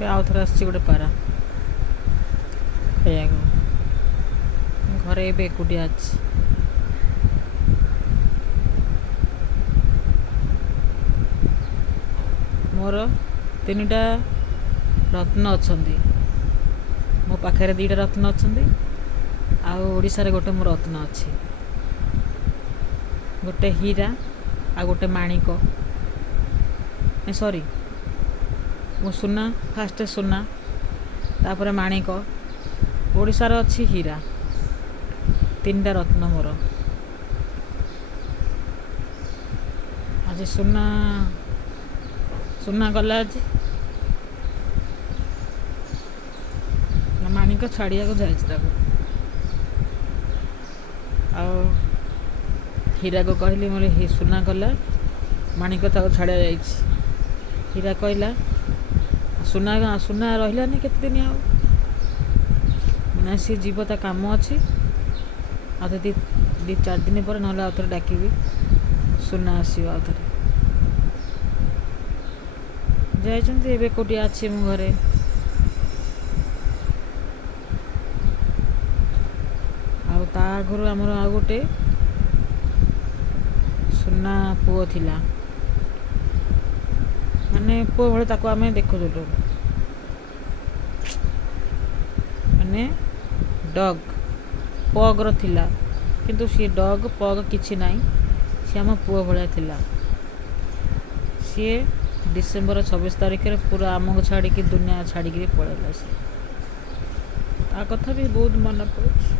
ଏବେ ଆଉ ଥରେ ଆସିଛି ଗୋଟେ ପାରା ଖାଇବାକୁ। ଘରେ ଏବେ ଏକୁଟିଆ ଅଛି। ମୋର 3ଟା ରତ୍ନ ଅଛନ୍ତି। ମୋ ପାଖରେ 2ଟା ରତ୍ନ ଅଛନ୍ତି, ଆଉ ଓଡ଼ିଶାରେ ଗୋଟେ ମୋ ରତ୍ନ ଅଛି। ଗୋଟେ ହୀରା ଆଉ ଗୋଟେ ମାଣିକ, ସରି ମୋ ସୁନା, ଫାଷ୍ଟ ସୁନା, ତାପରେ ମାଣିକ, ଓଡ଼ିଶାର ଅଛି ହୀରା। 3ଟା ରତ୍ନ ମୋର। ଆଜି ସୁନା ଗଲା ଆଜି। ମାଣିକ ଛାଡ଼ିବାକୁ ଯାଇଛି ତାକୁ। ଆଉ ହୀରାକୁ କହିଲି ମୋର ସୁନା ଗଲା, ମାଣିକ ତାକୁ ଛାଡ଼ିବାକୁ ଯାଇଛି। ହୀରା କହିଲା ସୁନା ରହିଲାନି କେତେ ଦିନ ଆଉ, ନା ସିଏ ଯିବ, ତା କାମ ଅଛି। ଆଉ 2-4 ଦିନ ପରେ ନହେଲେ ଆଉ ଥରେ ଡାକିବି, ସୁନା ଆସିବ ଆଉ ଥରେ। ଯାଇଛନ୍ତି, ଏବେ ଏକୁଟିଆ ଅଛି ମୁଁ ଘରେ। ଆଉ ତା ଆଗରୁ ଆମର ଆଉ ଗୋଟେ ସୁନା ପୁଅ ଥିଲା, ମାନେ ପୁଅ ଭଳି ତାକୁ ଆମେ ଦେଖୁଥିଲୁ, ମାନେ ପଗ୍ର ଥିଲା, କିନ୍ତୁ ସିଏ ପଗ୍ କିଛି ନାହିଁ, ସିଏ ଆମ ପୁଅ ଭଳିଆ ଥିଲା। ସିଏ ଡିସେମ୍ବର 26 ତାରିଖରେ ପୁରା ଆମକୁ ଛାଡ଼ିକି, ଦୁନିଆ ଛାଡ଼ିକିରି ପଳେଇଲା। ସିଏ ତା କଥା ବି ବହୁତ ମନେ ପଡ଼ୁଛି।